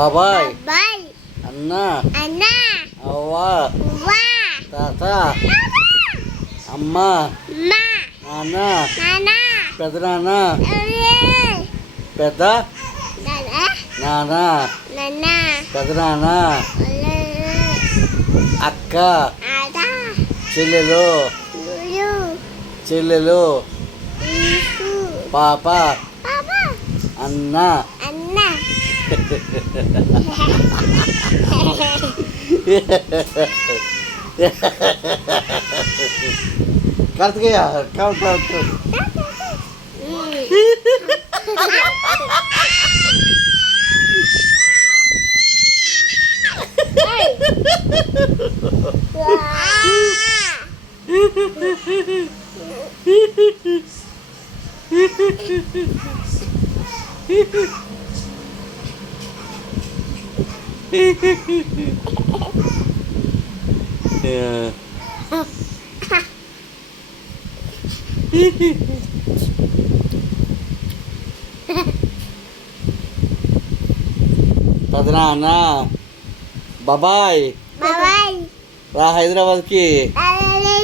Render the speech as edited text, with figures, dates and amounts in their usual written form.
బాబాయ్, బాయ్ అన్న, అన్న అవ్వ, వా తాత, అమ్మ, మా నాన్న, నాన్న పెదనాన్న, పెద్ద దాదా నాన్న, నాన్న పెదనాన్న, అక్క, ఆదా చెల్లెలు, యూయు చెల్లెలు, ఈసు పాప, పాపా అన్న. అన్న కార్తికేయ, కౌంట్ కౌంట్. పెదనాన్న, బాబాయ్, బాబాయ్ రా హైదరాబాద్కి. అలలే